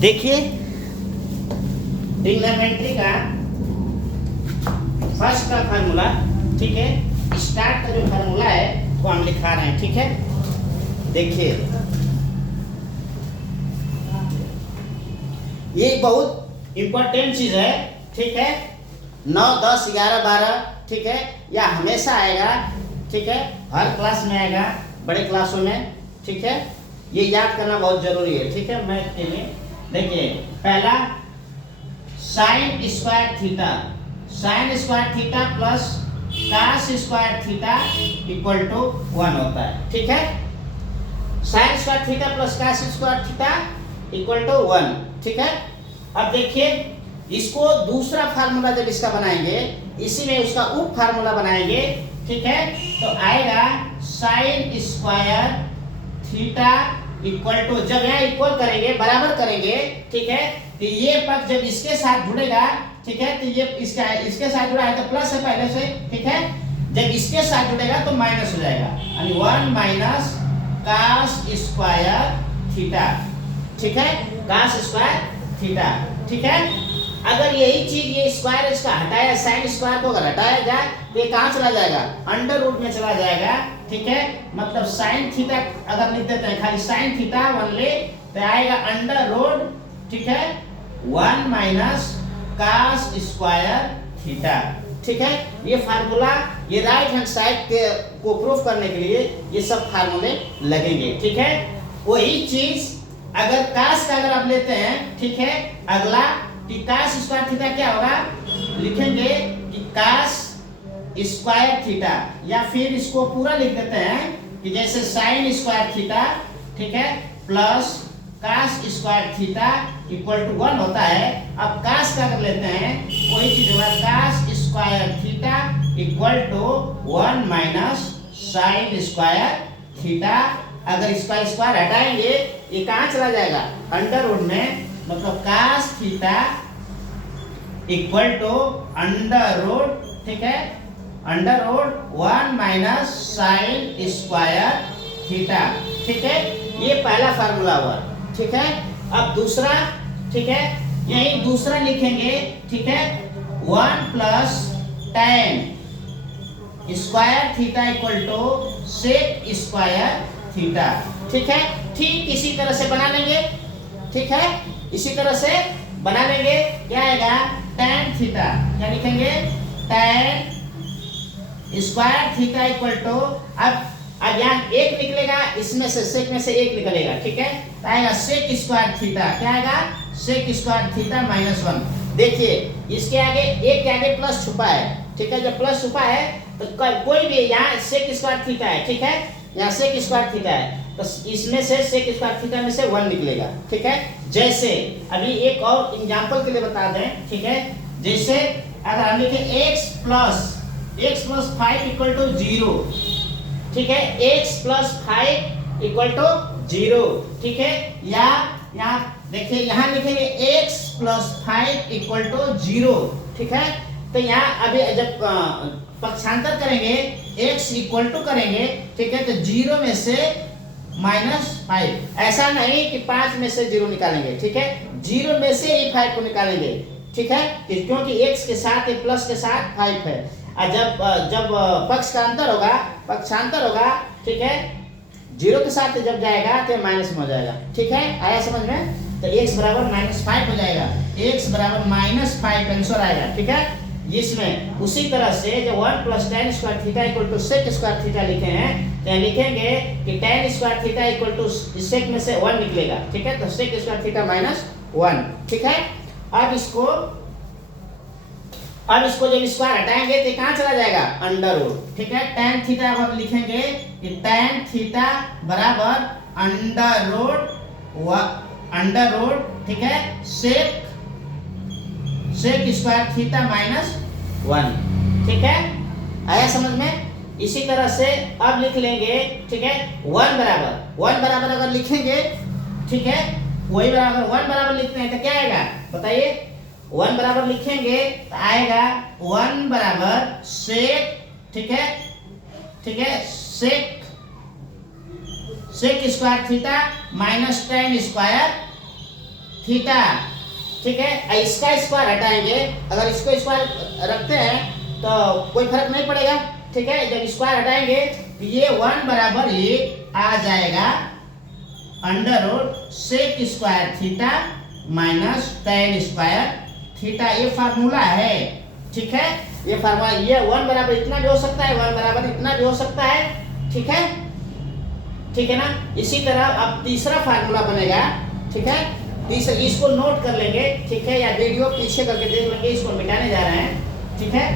देखिए ट्रिग्नोमेट्री का फर्स्ट का फार्मूला, ठीक है, स्टार्ट का जो फार्मूला है वो हम लिखा रहे हैं, ठीक है। देखिए ये बहुत इंपॉर्टेंट चीज है, ठीक है। 9, 10, 11, 12, ठीक है, या हमेशा आएगा, ठीक है, हर क्लास में आएगा, बड़े क्लासों में, ठीक है। ये याद करना बहुत जरूरी है, ठीक है। मैथ के लिए देखिए पहला sine square theta, sine square theta plus cos square theta equal to 1 होता है, ठीक है। Sine square theta plus cos square theta equal to 1, ठीक है। अब देखिए इसको दूसरा फार्मूला जब इसका बनाएंगे, इसी में उसका उप फार्मूला बनाएंगे, ठीक है, तो आएगा sine square theta equal to, जब यहाँ इक्वल करेंगे, बराबर करेंगे, ठीक है, तो ये पक्ष जब इसके साथ जुड़ेगा, ठीक है, तो ये इसके साथ जुड़ा है तो प्लस है पहले से, ठीक है। जब इसके साथ जुड़ेगा तो माइनस हो जाएगा, यानी 1 माइनस कास स्क्वायर थीटा, ठीक है, कास स्क्वायर थीटा, ठीक है। अगर यही चीज ये स्क्वायर इसका हटाया, साइन स्क्वायर को अगर हटाया जाए तो ये कहाँ चला जाएगा, अंडर रूट में चला जाएगा, ठीक है। मतलब साइन थीटा अगर लिख देते हैं खाली साइन थीटा ओनली, तो आएगा अंडर रूट, ठीक है, 1 माइनस कास स्क्वायर थीटा, ठीक है। ये फार्मूला, ये राइट हैंड साइड के को प्रूफ करने के लिए ये सब फार्मूले लगेंगे, ठीक है। वही चीज अगर कास का अगर आप लेते हैं, ठीक है, अगला कि कास स्क्वायर थीटा क्या होगा, लिखेंगे कि कास स्क्वायर थीटा, या फिर इसको पूरा लिख देते हैं कि जैसे साइन स्क्वायर थीटा, ठीक है, plus cos square theta equal to 1 होता है। अब कास का अगर लेते हैं वही चीज होगा, cos square theta equal to 1 minus sine square theta. अगर इसका स्क्वायर हटाएंगे ये कहाँ चला जाएगा, अंडर रूट में, मतलब cos theta equal to under root, ठीक है, under root 1 minus sine square theta, ठीक है। ये पहला फार्मूला हुआ, ठीक है। अब दूसरा, ठीक है, यही दूसरा लिखेंगे, ठीक है, 1 plus tan square theta equal to sec square theta, ठीक है। ठीक इसी तरह से बना लेंगे, ठीक है, इसी तरह से बना लेंगे। क्या आएगा, tan थीटा, क्या लिखेंगे, tan square theta equal to, अब यहाँ एक निकलेगा, इसमें से सेक में से एक निकलेगा, ठीक है, तो आएगा सेक स्क्वायर थीटा, क्या आएगा, सेक स्क्वायर थीटा माइनस 1। देखिए इसके आगे एक के आगे प्लस छुपा है, ठीक है, जब प्लस छुपा है तो कोई भी यहाँ सेक स्क्वायर थीटा है, ठीक है, यहाँ सेक स्क्वायर थीटा है, तो इसमें से सेक स्क्वायर थीटा में से 1 निकलेगा, ठीक है। जैसे अभी एक और एग्जांपल के लिए बता दें, ठीक है, जैसे अगर हम लिखें x प्लस 5 इक्वल टू 0, ठीक है, x प्लस 5 इक्वल टू 0, ठीक है, या यहाँ देखिए यहाँ लिखेंगे x प्लस 5 इक्वल टू 0, ठीक है। तो यहाँ अभी जब पक्षांतर करेंगे x इक्वल टू करेंगे, ठीक है, तो 0 में से -5, ऐसा नहीं कि 5 में से 0 निकालेंगे, ठीक है, 0 में से ही 5 को निकालेंगे, ठीक है, क्योंकि x के साथ प्लस के साथ 5 है। और जब पक्ष का अंतर होगा, पक्षांतर होगा, ठीक है, 0 के साथ जब जाएगा तो माइनस में हो जाएगा, ठीक है, आया समझ में। तो x बराबर -5 हो जाएगा, x बराबर -5 आंसर आएगा, ठीक है। इसमें उसी तरह से जब 1 plus tan square theta equal to sec square theta लिखे हैं, तो लिखेंगे कि tan square theta equal to sec में से 1 निकलेगा, ठीक है, तो सेक स्क्वायर थीटा माइनस 1, ठीक है। अब इसको जब स्क्वायर हटाएंगे तो कहाँ चला जाएगा, अंडर रूट, ठीक है। tan थीटा अब लिखेंगे कि tan थीटा बराबर अंडर रूट, ठीक है, सेक स्क्वायर थीटा माइनस 1, ठीक है, आया समझ में। इसी तरह से अब लिख लेंगे, ठीक है, 1 बराबर अगर लिखेंगे, ठीक है, वही बराबर 1 बराबर लिखते हैं तो क्या आएगा बताइए, 1 बराबर लिखेंगे तो आएगा 1 बराबर सेक, ठीक है, sec square theta minus tan square theta, ठीक है। इसका स्क्वायर हटाएंगे, अगर इसको स्क्वायर रखते हैं तो कोई फर्क नहीं पड़ेगा, ठीक है। जब स्क्वायर हटाएंगे तो ये 1 बराबर ये आ जाएगा under root sec square theta minus tan square theta. ये फार्मूला है, ठीक है। ये फार्मूला, ये 1 बराबर इतना भी हो सकता है, 1 बराबर इतना भी हो सकता है, ठीक है, ठीक है ना। इसी तरह अब तीसरा फार्मूला बनेगा, ठीक है। तीसरा इसको नोट कर लेंगे, ठीक है, या वीडियो पीछे करके देख लेंगे, इसको मिटाने जा रहे हैं, ठीक है।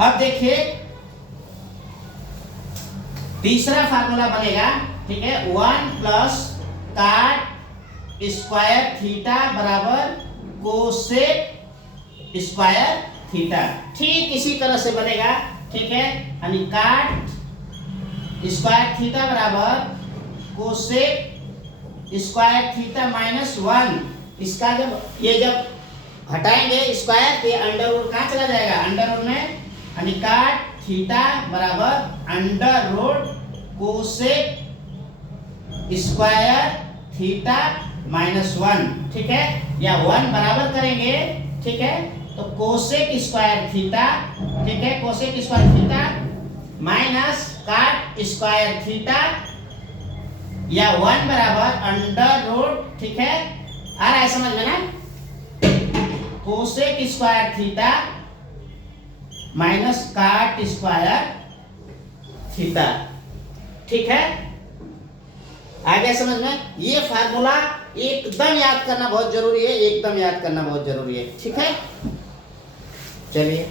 अब देखिए तीसरा फार्मूला बनेगा, ठीक है, 1 प्लस काट स्क्वायर थीटा बराबर कोसेक स्क्वायर थीटा। ठीक इसी तरह से बनेगा, ठीक है, यानी काट स्क्वायर थीटा बराबर कोसेक स्क्वायर थीटा माइनस 1। इसका जब हटाएंगे स्क्वायर तो अंडर रूट कहाँ चला जाएगा, अंडर रूट में, यानी काट थीटा बराबर under root cosec square theta minus 1, ठीक है, या 1 बराबर करेंगे, ठीक है, तो कोसेक स्क्वायर थीटा, ठीक है, कोसेक स्क्वायर थीटा माइनस काट स्क्वायर थीटा, या 1 बराबर अंडर रूट, ठीक है, आ रहा है समझ में ना, कोसेक स्क्वायर थीटा माइनस काट स्क्वायर थीटा, ठीक है। आ गया समझ में। ये फार्मूला एकदम याद करना बहुत जरूरी है, एकदम याद करना बहुत जरूरी है, ठीक है। चलिए